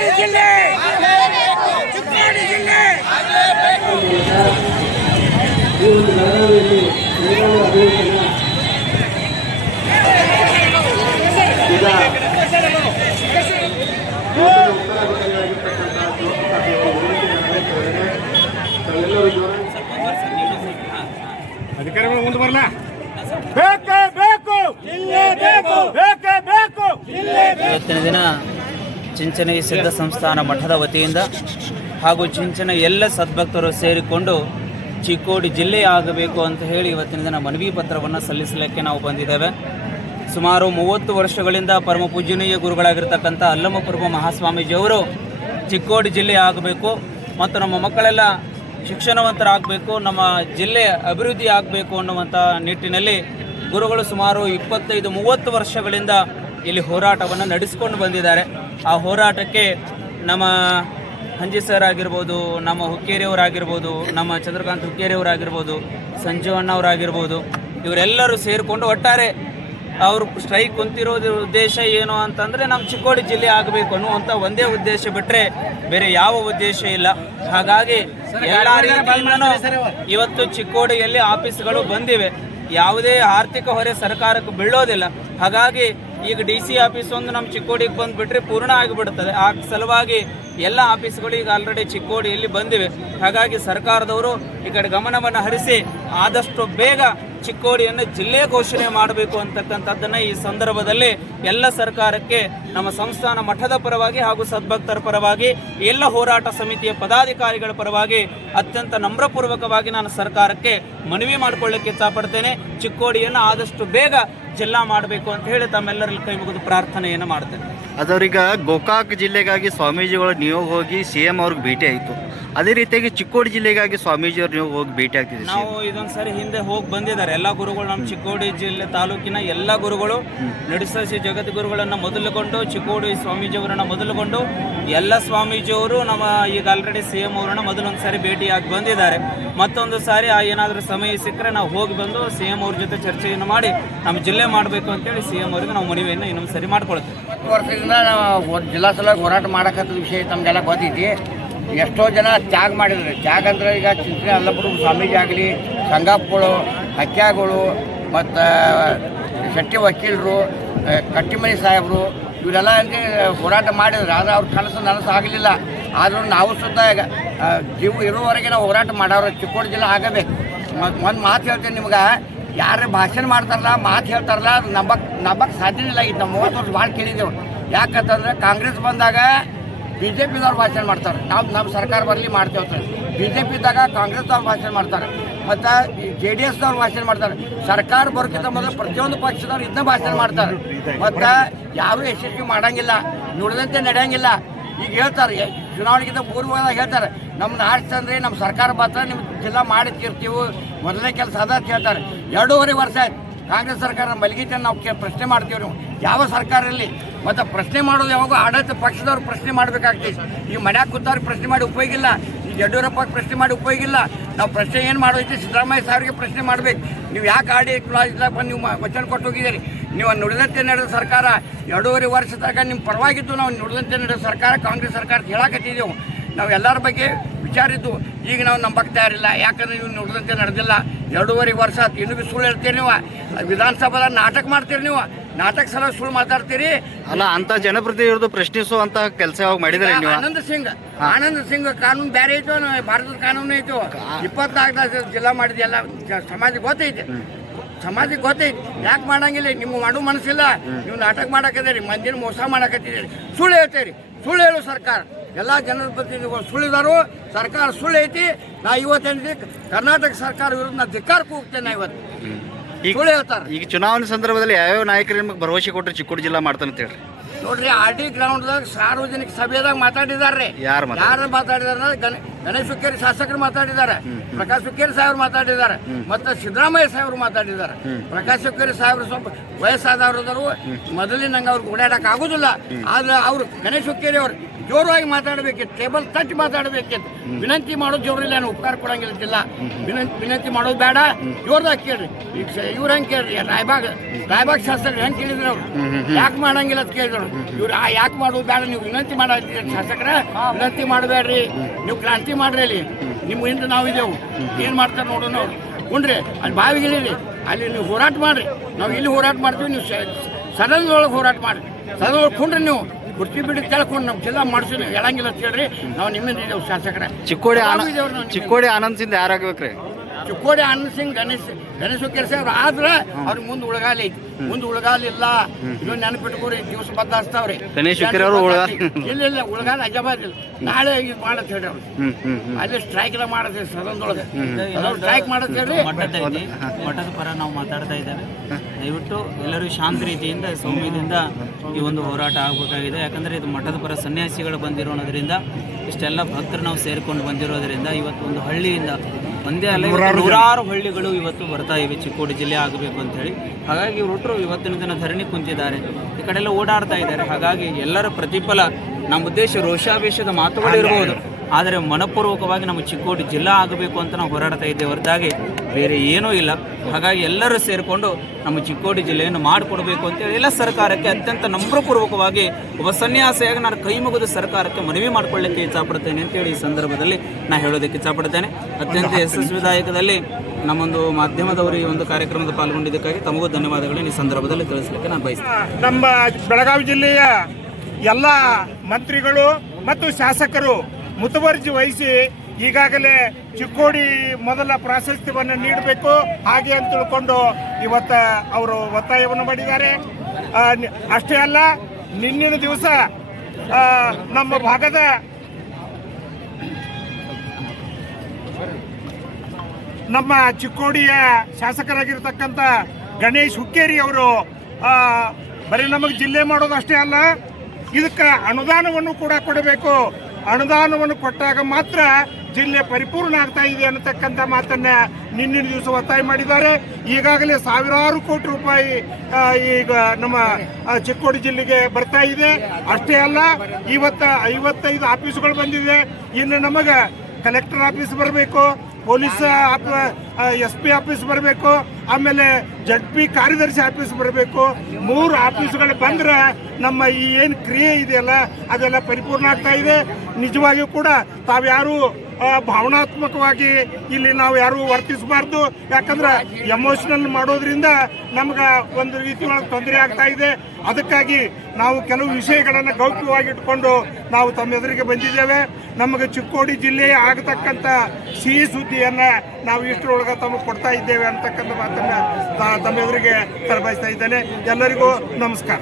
ಚಿಕ್ಕೋಡಿ ಜಿಲ್ಲೆ ಚಿಕ್ಕೋಡಿ ಜಿಲ್ಲೆ ಅಧಿಕಾರಿಗಳು ಮುಂದೆ ಬರಲ್ಲ. ಬೇಕೇ ಬೇಕು ಜಿಲ್ಲೆ ಬೇಕು, ಬೇಕೇ ಬೇಕು ಜಿಲ್ಲೆ ಬೇಕು. ಇವತ್ತಿನ ದಿನ ಚಿಂಚನ ಸಿದ್ಧ ಸಂಸ್ಥಾನ ಮಠದ ವತಿಯಿಂದ ಹಾಗೂ ಚಿಂಚನ ಎಲ್ಲ ಸದ್ಭಕ್ತರು ಸೇರಿಕೊಂಡು ಚಿಕ್ಕೋಡಿ ಜಿಲ್ಲೆ ಆಗಬೇಕು ಅಂತ ಹೇಳಿ ಇವತ್ತಿನ ದಿನ ಮನವಿ ಪತ್ರವನ್ನು ಸಲ್ಲಿಸಲಿಕ್ಕೆ ನಾವು ಬಂದಿದ್ದೇವೆ. ಸುಮಾರು 30 ವರ್ಷಗಳಿಂದ ಪರಮ ಪೂಜನೀಯ ಗುರುಗಳಾಗಿರ್ತಕ್ಕಂಥ ಅಲ್ಲಮಪ್ರಭು ಮಹಾಸ್ವಾಮೀಜಿಯವರು ಚಿಕ್ಕೋಡಿ ಜಿಲ್ಲೆ ಆಗಬೇಕು ಮತ್ತು ನಮ್ಮ ಮಕ್ಕಳೆಲ್ಲ ಶಿಕ್ಷಣವಂತರಾಗಬೇಕು, ನಮ್ಮ ಜಿಲ್ಲೆ ಅಭಿವೃದ್ಧಿ ಆಗಬೇಕು ಅನ್ನುವಂಥ ನಿಟ್ಟಿನಲ್ಲಿ ಗುರುಗಳು ಸುಮಾರು 25-30 ವರ್ಷಗಳಿಂದ ಇಲ್ಲಿ ಹೋರಾಟವನ್ನು ನಡೆಸಿಕೊಂಡು ಬಂದಿದ್ದಾರೆ. ಆ ಹೋರಾಟಕ್ಕೆ ನಮ್ಮ ಹಂಜಿ ಸರ್ ಆಗಿರ್ಬೋದು, ನಮ್ಮ ಹುಕ್ಕೇರಿಯವರಾಗಿರ್ಬೋದು, ನಮ್ಮ ಚಂದ್ರಕಾಂತ್ ಹುಕ್ಕೇರಿಯವರಾಗಿರ್ಬೋದು, ಸಂಜೀವಣ್ಣವರಾಗಿರ್ಬೋದು, ಇವರೆಲ್ಲರೂ ಸೇರಿಕೊಂಡು ಒಟ್ಟಾರೆ ಅವರು ಸ್ಟ್ರೈಕ್ ಕುಂತಿರೋದ್ರ ಉದ್ದೇಶ ಏನು ಅಂತಂದರೆ ನಮ್ಮ ಚಿಕ್ಕೋಡಿ ಜಿಲ್ಲೆ ಆಗಬೇಕು ಅನ್ನುವಂಥ ಒಂದೇ ಉದ್ದೇಶ ಬಿಟ್ಟರೆ ಬೇರೆ ಯಾವ ಉದ್ದೇಶ ಇಲ್ಲ. ಹಾಗಾಗಿ ಎಲ್ಲ ರೀತಿಯಿಂದನೂ ಇವತ್ತು ಚಿಕ್ಕೋಡಿಯಲ್ಲಿ ಆಫೀಸ್ಗಳು ಬಂದಿವೆ. ಯಾವುದೇ ಆರ್ಥಿಕ ಹೊರೆ ಸರ್ಕಾರಕ್ಕೆ ಬೀಳೋದಿಲ್ಲ. ಹಾಗಾಗಿ ಈಗ DC ಆಫೀಸ್ ಒಂದು ನಮ್ಮ ಚಿಕ್ಕೋಡಿಗೆ ಬಂದುಬಿಟ್ರೆ ಪೂರ್ಣ ಆಗಿಬಿಡುತ್ತದೆ. ಆ ಸಲುವಾಗಿ ಎಲ್ಲ ಆಫೀಸ್ಗಳು ಈಗ ಆಲ್ರೆಡಿ ಚಿಕ್ಕೋಡಿಯಲ್ಲಿ ಬಂದಿವೆ. ಹಾಗಾಗಿ ಸರ್ಕಾರದವರು ಈ ಕಡೆ ಗಮನವನ್ನು ಹರಿಸಿ ಆದಷ್ಟು ಬೇಗ ಚಿಕ್ಕೋಡಿಯನ್ನು ಜಿಲ್ಲೆ ಘೋಷಣೆ ಮಾಡಬೇಕು ಅಂತಕ್ಕಂಥದ್ದನ್ನು ಈ ಸಂದರ್ಭದಲ್ಲಿ ಎಲ್ಲ ಸರ್ಕಾರಕ್ಕೆ ನಮ್ಮ ಸಂಸ್ಥಾನ ಮಠದ ಪರವಾಗಿ ಹಾಗೂ ಸದ್ಭಕ್ತರ ಪರವಾಗಿ ಎಲ್ಲ ಹೋರಾಟ ಸಮಿತಿಯ ಪದಾಧಿಕಾರಿಗಳ ಪರವಾಗಿ ಅತ್ಯಂತ ನಮ್ರಪೂರ್ವಕವಾಗಿ ನಾನು ಸರ್ಕಾರಕ್ಕೆ ಮನವಿ ಮಾಡಿಕೊಳ್ಳಿಕ್ಕೆ ಇಷ್ಟಪಡ್ತೇನೆ. ಚಿಕ್ಕೋಡಿಯನ್ನು ಆದಷ್ಟು ಬೇಗ ಜಿಲ್ಲಾ ಮಾಡಬೇಕು ಅಂತ ಹೇಳಿ ತಮ್ಮೆಲ್ಲರಲ್ಲಿ ಕೈ ಮುಗಿದು ಪ್ರಾರ್ಥನೆಯನ್ನು ಮಾಡ್ತೇನೆ. ಅದವ್ರೀಗ ಗೋಕಾಕ್ ಜಿಲ್ಲೆಗಾಗಿ ಸ್ವಾಮೀಜಿಗಳು ನಿಯೋಗ ಹೋಗಿ CM ಅವ್ರಿಗೆ ಭೇಟಿ ಆಯಿತು. ಅದೇ ರೀತಿಯಾಗಿ ಚಿಕ್ಕೋಡಿ ಜಿಲ್ಲೆಗಾಗಿ ಸ್ವಾಮೀಜಿಯವ್ರು ನೀವು ಹೋಗಿ ಭೇಟಿ ಆಗ್ತಿದ್ದೀವಿ. ನಾವು ಇದೊಂದು ಸರಿ ಹಿಂದೆ ಹೋಗಿ ಬಂದಿದ್ದಾರೆ ಎಲ್ಲ ಗುರುಗಳು. ನಮ್ಮ ಚಿಕ್ಕೋಡಿ ಜಿಲ್ಲೆ ತಾಲೂಕಿನ ಎಲ್ಲ ಗುರುಗಳು ನಡೆಸಿ ಜಗದ್ಗುರುಗಳನ್ನು ಮೊದಲುಗೊಂಡು ಚಿಕ್ಕೋಡಿ ಸ್ವಾಮೀಜಿಯವರನ್ನು ಮೊದಲುಗೊಂಡು ಎಲ್ಲ ಸ್ವಾಮೀಜಿಯವರು ನಮ್ಮ ಈಗ ಆಲ್ರೆಡಿ CM ಅವರನ್ನು ಮೊದಲೊಂದು ಸಾರಿ ಭೇಟಿಯಾಗಿ ಬಂದಿದ್ದಾರೆ. ಮತ್ತೊಂದು ಸಾರಿ ಏನಾದರೂ ಸಮಯ ಸಿಕ್ಕರೆ ನಾವು ಹೋಗಿ ಬಂದು CM ಅವ್ರ ಜೊತೆ ಚರ್ಚೆಯನ್ನು ಮಾಡಿ ನಮ್ಮ ಜಿಲ್ಲೆ ಮಾಡಬೇಕು ಅಂತೇಳಿ CM ಅವರಿಗೆ ನಾವು ಮನವಿಯನ್ನು ಇನ್ನೊಂದು ಸರಿ ಮಾಡ್ಕೊಳ್ತೇವೆ. ವರ್ಷದಿಂದ ನಾವು ಜಿಲ್ಲಾ ಸಲುವಾಗಿ ಹೋರಾಟ ಮಾಡಕತ್ತ ವಿಷಯ ತಮಗೆಲ್ಲ ಗೊತ್ತೈತಿ. ಎಷ್ಟೋ ಜನ ತ್ಯಾಗ ಮಾಡಿದ್ರು. ತ್ಯಾಗ ಅಂದ್ರೆ ಈಗ ಚಿಂಚನೆ ಅಲ್ಲಪ್ರಭು ಸ್ವಾಮೀಜಿ ಆಗಲಿ, ಸಂಗಪ್ಪಗಳು, ಹಕ್ಯಾಗಳು, ಮತ್ತು ಶೆಟ್ಟಿ ವಕೀಲರು, ಕಟ್ಟಿಮನಿ ಸಾಹೇಬರು ಇವರೆಲ್ಲ ಹೋರಾಟ ಮಾಡಿದ್ರು. ಆದರೆ ಅವ್ರ ನನಸು ಆಗಲಿಲ್ಲ. ಆದರೂ ನಾವು ಸುದ್ದ ಜೀವ ಇರುವವರೆಗೆ ನಾವು ಹೋರಾಟ ಮಾಡೋರು ಚಿಕ್ಕೋಡಿ ಜಿಲ್ಲೆ ಆಗಬೇಕು. ಒಂದು ಮಾತು ಹೇಳ್ತೇನೆ ನಿಮ್ಗೆ, ಯಾರು ಭಾಷಣ ಮಾಡ್ತಾರಲ್ಲ, ಮಾತು ಹೇಳ್ತಾರಲ್ಲ, ಅದು ನಂಬಕ್ಕೆ ಸಾಧ್ಯನಿಲ್ಲ. ಇದು ನಾವು 30 ವರ್ಷ ಭಾಳ ಕೇಳಿದ್ದೆವು. ಯಾಕಂತಂದ್ರೆ ಕಾಂಗ್ರೆಸ್ ಬಂದಾಗ BJPದವ್ರು ಭಾಷಣ ಮಾಡ್ತಾರೆ, ನಮ್ಮ ಸರ್ಕಾರ ಬರಲಿ ಮಾಡ್ತೇವೆ. BJP ಇದ್ದಾಗ ಕಾಂಗ್ರೆಸ್ದವ್ರು ಭಾಷಣ ಮಾಡ್ತಾರೆ, ಮತ್ತು JDSದವ್ರು ಭಾಷಣ ಮಾಡ್ತಾರೆ. ಸರ್ಕಾರ ಬರೋಕ್ಕಿಂತ ಮೊದಲು ಪ್ರತಿಯೊಂದು ಪಕ್ಷದವ್ರು ಇದನ್ನ ಭಾಷಣ ಮಾಡ್ತಾರೆ. ಮತ್ತು ಯಾರೂ ಯಶಸ್ವಿ ಮಾಡೋಂಗಿಲ್ಲ, ನುಡಿದಂತೆ ನಡೆಯೋಂಗಿಲ್ಲ. ಈಗ ಹೇಳ್ತಾರೆ ಚುನಾವಣೆಗಿಂತ ಪೂರ್ವದಾಗ ಹೇಳ್ತಾರೆ ನಮ್ಮನ್ನ ಆಡ್ಸಂದ್ರೆ ನಮ್ಮ ಸರ್ಕಾರ ಬರ್ತಾರೆ, ನಿಮ್ಗೆ ಜಿಲ್ಲಾ ಮಾಡಿ ತೀರ್ತೀವಿ, ಮೊದಲನೇ ಕೆಲಸ ಅದ ಅಂತ ಹೇಳ್ತಾರೆ. 2.5 ವರ್ಷ ಆಯ್ತು ಕಾಂಗ್ರೆಸ್ ಸರ್ಕಾರ ಮಲಗಿದ್ದನ್ನು ನಾವು ಪ್ರಶ್ನೆ ಮಾಡ್ತೀವಿ. ನಾವು ಯಾವ ಸರ್ಕಾರ ಇರಲಿ, ಮತ್ತು ಪ್ರಶ್ನೆ ಮಾಡೋದು ಯಾವಾಗ ಆಡಳಿತ ಪಕ್ಷದವ್ರು ಪ್ರಶ್ನೆ ಮಾಡಬೇಕಾಗ್ತೈತಿ. ಈಗ ಮನ್ಯಾಗ ಕೂತವ್ರಿಗೆ ಪ್ರಶ್ನೆ ಮಾಡಿ ಉಪಯೋಗ ಇಲ್ಲ, ಈಗ ಯಡಿಯೂರಪ್ಪಗೆ ಪ್ರಶ್ನೆ ಮಾಡಿ ಉಪಯೋಗ ಇಲ್ಲ. ನಾವು ಪ್ರಶ್ನೆ ಏನು ಮಾಡೋದೈತಿ ಸಿದ್ದರಾಮಯ್ಯ ಸಾಹೇಬರಿಗೆ ಪ್ರಶ್ನೆ ಮಾಡಬೇಕು. ನೀವು ಯಾಕೆ ಆಡಿ ಕ್ಲಾಸ್ದಾಗ ಬಂದು ನೀವು ವಚನ ಕೊಟ್ಟು ಹೋಗಿದ್ದೀರಿ? ನೀವು ನುಡಿದಂತೆ ನಡೆದ ಸರ್ಕಾರ 2.5 ವರ್ಷದಾಗ ನಿಮ್ಮ ಪರವಾಗಿದ್ದು ನಾವು ನುಡಿದಂತೆ ನಡೆದ ಸರ್ಕಾರ ಕಾಂಗ್ರೆಸ್ ಸರ್ಕಾರ ಹೇಳಕತ್ತಿದ್ದೆವು. ನಾವು ಎಲ್ಲರ ಬಗ್ಗೆ ವಿಚಾರಿದ್ದು. ಈಗ ನಾವು ನಂಬಕ್ಕೆ ತಯಾರಿಲ್ಲ, ಯಾಕಂದ್ರೆ ನೀವು ನುಡಿದಂತೆ ನಡೆದಿಲ್ಲ. 2.5 ವರ್ಷ ಆಯ್ತು, ಇನ್ನೂ ಭೀ ಸುಳ್ಳು ಹೇಳ್ತೀರಿ ನೀವು. ವಿಧಾನಸಭಾದಾಗ ನಾಟಕ ಮಾಡ್ತೀರಿ, ನೀವು ನಾಟಕ ಸಲ ಸುಳ್ಳು ಮಾತಾಡ್ತೀರಿ. ಅಲ್ಲ, ಅಂತ ಜನಪ್ರತಿನಿಧಿಗಳು ಪ್ರಶ್ನಿಸುವಂತ ಕೆಲಸ ಯಾವಾಗ ಮಾಡಿದ್ರೆ ನೀವು? ಆನಂದ್ ಸಿಂಗ್ ಕಾನೂನು ಬೇರೆ ಐತು, ಭಾರತದ ಕಾನೂನು ಐತು. 24 ಜಿಲ್ಲಾ ಮಾಡಿದೆಲ್ಲ ಸಮಾಜಕ್ಕೆ ಗೊತ್ತೈತೆ, ಸಮಾಜಕ್ಕೆ ಗೊತ್ತೈತಿ. ಯಾಕೆ ಮಾಡಂಗಿಲ್ಲ? ನಿಮ್ಮ ಮಾಡೋ ಮನಸ್ಸಿಲ್ಲ, ನೀವು ನಾಟಕ ಮಾಡಕತ್ತೀರಿ, ಮಂದಿನ ಮೋಸ ಮಾಡಕತ್ತಿದ್ದೀರಿ, ಸುಳ್ಳು ಹೇಳ್ತೀರಿ. ಸುಳ್ಳು ಹೇಳು ಸರ್ಕಾರ, ಎಲ್ಲ ಜನಪ್ರತಿನಿಧಿಗಳು ಸುಳ್ಳಿದಾರು, ಸರ್ಕಾರ ಸುಳ್ಳು ಐತಿ. ನಾ ಇವತ್ತೇನಿದೆ ಕರ್ನಾಟಕ ಸರ್ಕಾರ ವಿರುದ್ಧ ನಾ ಧಿಕ್ಕಾರಕ್ಕೆ ಹೋಗ್ತೇನೆ. ನಾ ಇವತ್ತು ಸುಳ್ಳು ಹೇಳ್ತಾರೆ. ಈಗ ಚುನಾವಣೆ ಸಂದರ್ಭದಲ್ಲಿ ಯಾವ್ಯಾವ ನಾಯಕರು ನಿಮಗೆ ಭರವಸೆ ಕೊಟ್ಟರೆ ಚಿಕ್ಕೋಡಿ ಜಿಲ್ಲಾ ಮಾಡ್ತಾನೆ ಅಂತ ಹೇಳ್ರಿ? ನೋಡ್ರಿ, RD ಗ್ರೌಂಡ್ದಾಗ ಸಾರ್ವಜನಿಕ ಸಭೆದಾಗ ಮಾತಾಡಿದಾರ್ರಿ. ಯಾರು ಮಾತಾಡಿದಾರ? ಗಣೇಶ್ ಹುಕ್ಕೇರಿ ಶಾಸಕರು ಮಾತಾಡಿದ್ದಾರೆ, ಪ್ರಕಾಶ್ ಹುಕ್ಕೇರಿ ಸಾಹೇಬರು ಮಾತಾಡಿದ್ದಾರೆ, ಮತ್ತು ಸಿದ್ದರಾಮಯ್ಯ ಸಾಹೇಬರು ಮಾತಾಡಿದ್ದಾರೆ. ಪ್ರಕಾಶ್ ಹುಕ್ಕೇರಿ ಸಾಹೇಬರು ಸ್ವಲ್ಪ ವಯಸ್ಸಾದವರು ಮೊದಲಿನಂಗೆ ಅವ್ರಿಗೆ ಓಡಾಡಕ್ಕೆ ಆಗೋದಿಲ್ಲ. ಆದ್ರೆ ಅವರು ಗಣೇಶ್ ಹುಕ್ಕೇರಿ ಅವರು ಜೋರಾಗಿ ಮಾತಾಡಬೇಕಿತ್ತು, ಟೇಬಲ್ ತಟ್ಟಿ ಮಾತಾಡಬೇಕಿತ್ತು. ವಿನಂತಿ ಮಾಡೋದು ಜೋರಿಲ್ಲ, ನಾನು ಉಪಕಾರ ಕೊಡಂಗಿಲ್ಲ. ವಿನಂತಿ ಮಾಡೋದು ಬೇಡ, ಜೋರ್ದಾಗಿ ಕೇಳ್ರಿ. ಈಗ ಇವ್ರು ಹೆಂಗೆ ಕೇಳ್ರಿ, ರಾಯಬಾಗ್ ಶಾಸಕರು ಹೆಂಗೆ ಕೇಳಿದ್ರು ಅವ್ರು, ಯಾಕೆ ಮಾಡಂಗಿಲ್ಲ ಅಂತ ಕೇಳಿದ್ರು ಇವ್ರು. ಯಾಕೆ ಮಾಡೋದು ಬೇಡ, ನೀವು ವಿನಂತಿ ಮಾಡಿದ್ರಿ ಶಾಸಕರ, ವಿನಂತಿ ಮಾಡಬೇಡ್ರಿ, ನೀವು ಕ್ರಾಂತಿ ಮಾಡ್ರಿ, ಅಲ್ಲಿ ನಿಮ್ಮ ಹಿಂದೆ ನಾವಿದ್ದೆವು, ಏನು ಮಾಡ್ತಾರೆ ನೋಡೋಣ ಅವ್ರು. ಕುಂಡ್ರಿ ಅಲ್ಲಿ ಬಾವಿಗಿಳಿರಿ, ಅಲ್ಲಿ ನೀವು ಹೋರಾಟ ಮಾಡಿರಿ, ನಾವು ಇಲ್ಲಿ ಹೋರಾಟ ಮಾಡ್ತೀವಿ, ನೀವು ಸದನದೊಳಗೆ ಹೋರಾಟ ಮಾಡಿರಿ. ಸದನದೊಳಗೆ ಕುಂಡ್ರಿ, ನೀವು ಕುರ್ಚಿ ಬಿಡಿ ಕೇಳ್ಕೊಂಡು ನಮ್ಮ ಜಿಲ್ಲಾ ಮಾಡಿಸಿ ನೀವು ಹೇಳಂಗಿಲ್ಲ ಅಂತ ಹೇಳ್ರಿ. ನಾವು ನಿಮ್ಮಿಂದ ಇದ್ದೇವೆ ಶಾಸಕರ. ಚಿಕ್ಕೋಡಿ ಆನಂದ್ ಸಿಂಗ್ ಯಾರಾಗ್ಬೇಕ್ರಿ? ಚಿಕ್ಕೋಡಿ ಆನಂದ್ ಸಿಂಗ್ ಗಣೇಶ್ ಹುಕ್ಕೇರಿ ಸಾಹೇಬ್ರು ಆದ್ರೆ ಅವ್ರಿಗೆ ಮುಂದೆ ಉಳಗಾಲಿ ಐತಿ. ಮುಂದೆ ಉಳಗಾಲಿಲ್ಲ, ಇದು ನೆನಪಿಟ್ಕೋರಿ, ದಿವಸ ಬದಲಾಯಿಸ್ತಾವ್ರಿ. ಗಣೇಶ್ ಹುಕ್ಕೇರಿ ಅವರು ಇಲ್ಲ ಉಳಗಾಲ ಅಜಾಬಾದ್ ಇಲ್ಲ. ನಾಳೆ ಇದು ಮಾಡತ್ ಹೇಳ್ರಿ ಅವ್ರು, ಅಲ್ಲಿ ಸ್ಟ್ರೈಕ್ ಎಲ್ಲ ಮಾಡತ್ತೆ ಸದನದೊಳಗೆ, ಸ್ಟ್ರೈಕ್ ಮಾಡತ್ ಹೇಳ್ರಿ. ಮಠದ ಪರ ನಾವು ಮಾತಾಡ್ತಾ ಇದ್ದೇವೆ. ದಯವಿಟ್ಟು ಎಲ್ಲರೂ ಶಾಂತ ರೀತಿಯಿಂದ ಸೌಮ್ಯದಿಂದ ಈ ಒಂದು ಹೋರಾಟ ಆಗಬೇಕಾಗಿದೆ. ಯಾಕಂದರೆ ಇದು ಮಠದ ಪರ ಸನ್ಯಾಸಿಗಳು ಬಂದಿರೋದ್ರಿಂದ, ಇಷ್ಟೆಲ್ಲ ಭಕ್ತರು ನಾವು ಸೇರಿಕೊಂಡು ಬಂದಿರೋದ್ರಿಂದ ಇವತ್ತು ಒಂದು ಹಳ್ಳಿಯಿಂದ ಒಂದೇ ಅಲ್ಲ, ನೂರಾರು ಹಳ್ಳಿಗಳು ಇವತ್ತು ಬರ್ತಾ ಇವೆ ಚಿಕ್ಕೋಡಿ ಜಿಲ್ಲೆ ಆಗಬೇಕು ಅಂತ ಹೇಳಿ. ಹಾಗಾಗಿ ಇವರು ಇವತ್ತಿನ ದಿನ ಧರಣಿ ಕುಂತಿದ್ದಾರೆ, ಈ ಕಡೆ ಎಲ್ಲ ಓಡಾಡ್ತಾ ಇದ್ದಾರೆ. ಹಾಗಾಗಿ ಎಲ್ಲರ ಪ್ರತಿಫಲ, ನಮ್ಮ ಉದ್ದೇಶ ರೋಷಾವೇಶದ ಮಾತುಗಳು ಇರಬಹುದು, ಆದರೆ ಮನಪೂರ್ವಕವಾಗಿ ನಮ್ಮ ಚಿಕ್ಕೋಡಿ ಜಿಲ್ಲಾ ಆಗಬೇಕು ಅಂತ ನಾವು ಹೋರಾಡ್ತಾ ಇದ್ದೇವೆ ಹೊರತಾಗಿ ಬೇರೆ ಏನೂ ಇಲ್ಲ. ಹಾಗಾಗಿ ಎಲ್ಲರೂ ಸೇರಿಕೊಂಡು ನಮ್ಮ ಚಿಕ್ಕೋಡಿ ಜಿಲ್ಲೆಯನ್ನು ಮಾಡಿಕೊಡ್ಬೇಕು ಅಂತೇಳಿ ಎಲ್ಲ ಸರ್ಕಾರಕ್ಕೆ ಅತ್ಯಂತ ನಮ್ರಪೂರ್ವಕವಾಗಿ ಒಬ್ಬ ಸನ್ಯಾಸಿಯಾಗಿ ನಾನು ಕೈ ಮುಗಿದು ಸರ್ಕಾರಕ್ಕೆ ಮನವಿ ಮಾಡಿಕೊಳ್ಳಿಕ್ಕೆ ಇಚ್ಛಪಡ್ತೇನೆ ಅಂತೇಳಿ ಈ ಸಂದರ್ಭದಲ್ಲಿ ನಾನು ಹೇಳೋದಕ್ಕೆ ಇಚ್ಛಪಡ್ತೇನೆ. ಅತ್ಯಂತ ಯಶಸ್ವಿದಾಯಕದಲ್ಲಿ ನಮ್ಮೊಂದು ಮಾಧ್ಯಮದವರು ಈ ಒಂದು ಕಾರ್ಯಕ್ರಮದ ಪಾಲ್ಗೊಂಡಿದ್ದಕ್ಕಾಗಿ ತಮಗೂ ಧನ್ಯವಾದಗಳನ್ನು ಈ ಸಂದರ್ಭದಲ್ಲಿ ತಿಳಿಸಲಿಕ್ಕೆ ನಾನು ಬಯಸ್ತೇನೆ. ನಮ್ಮ ಬೆಳಗಾವಿ ಜಿಲ್ಲೆಯ ಎಲ್ಲ ಮಂತ್ರಿಗಳು ಮತ್ತು ಶಾಸಕರು ಮುತುವರ್ಜಿ ವಹಿಸಿ ಈಗಾಗಲೇ ಚಿಕ್ಕೋಡಿ ಮೊದಲ ಪ್ರಾಶಸ್ತ್ಯವನ್ನು ನೀಡಬೇಕು ಹಾಗೆ ಅಂತ ತಿಳ್ಕೊಂಡು ಇವತ್ತು ಅವರು ಒತ್ತಾಯವನ್ನು ಮಾಡಿದ್ದಾರೆ. ಅಷ್ಟೇ ಅಲ್ಲ, ನಿನ್ನಿನ ದಿವಸ ನಮ್ಮ ಭಾಗದ ನಮ್ಮ ಚಿಕ್ಕೋಡಿಯ ಶಾಸಕರಾಗಿರ್ತಕ್ಕಂಥ ಗಣೇಶ್ ಹುಕ್ಕೇರಿ ಅವರು ಬರೀ ನಮಗೆ ಜಿಲ್ಲೆ ಮಾಡೋದು ಅಷ್ಟೇ ಅಲ್ಲ, ಇದಕ್ಕೆ ಅನುದಾನವನ್ನು ಕೂಡ ಕೊಡಬೇಕು. ಅನುದಾನವನ್ನು ಕೊಟ್ಟಾಗ ಮಾತ್ರ ಜಿಲ್ಲೆ ಪರಿಪೂರ್ಣ ಆಗ್ತಾ ಇದೆ ಅನ್ನತಕ್ಕಂಥ ಮಾತನ್ನ ನಿನ್ನಿನ ದಿವಸ ಒತ್ತಾಯ ಮಾಡಿದ್ದಾರೆ. ಈಗಾಗಲೇ ಸಾವಿರಾರು ಕೋಟಿ ರೂಪಾಯಿ ಈಗ ನಮ್ಮ ಚಿಕ್ಕೋಡಿ ಜಿಲ್ಲೆಗೆ ಬರ್ತಾ ಇದೆ. ಅಷ್ಟೇ ಅಲ್ಲ, 55 ಆಫೀಸುಗಳು ಬಂದಿದೆ. ಇನ್ನು ನಮಗೆ ಕಲೆಕ್ಟರ್ ಆಫೀಸ್ ಬರಬೇಕು, ಪೊಲೀಸ್ SP ಆಫೀಸ್ ಬರಬೇಕು, ಆಮೇಲೆ ZP ಕಾರ್ಯದರ್ಶಿ ಆಫೀಸ್ ಬರಬೇಕು. 3 ಆಫೀಸುಗಳು ಬಂದ್ರೆ ನಮ್ಮ ಈ ಏನು ಕ್ರಿಯೆ ಇದೆಯಲ್ಲ ಅದೆಲ್ಲ ಪರಿಪೂರ್ಣ ಆಗ್ತಾ ಇದೆ. ನಿಜವಾಗಿಯೂ ಕೂಡ ತಾವ್ಯಾರು ಭಾವನಾತ್ಮಕವಾಗಿ ಇಲ್ಲಿ ನಾವು ಯಾರು ವರ್ತಿಸಬಾರ್ದು. ಯಾಕಂದ್ರೆ ಎಮೋಷನಲ್ ಮಾಡೋದ್ರಿಂದ ನಮ್ಗೆ ಒಂದು ರೀತಿ ಒಳಗೆ ತೊಂದರೆ ಆಗ್ತಾ ಇದೆ. ಅದಕ್ಕಾಗಿ ನಾವು ಕೆಲವು ವಿಷಯಗಳನ್ನು ಗೌಪ್ಯವಾಗಿಟ್ಕೊಂಡು ನಾವು ತಮ್ಮ ಎದುರಿಗೆ ಬಂದಿದ್ದೇವೆ. ನಮಗೆ ಚಿಕ್ಕೋಡಿ ಜಿಲ್ಲೆಯ ಆಗತಕ್ಕಂಥ ಸಿಹಿ ಸುದ್ದಿಯನ್ನು ನಾವು ಇಷ್ಟರೊಳಗೆ ತಮಗೆ ಕೊಡ್ತಾ ಇದ್ದೇವೆ ಅಂತಕ್ಕಂಥ ಮಾತನ್ನು ತಮ್ಮ ಎದುರಿಗೆ ತರಬಯಸ್ತಾ ಇದ್ದೇನೆ. ಎಲ್ಲರಿಗೂ ನಮಸ್ಕಾರ.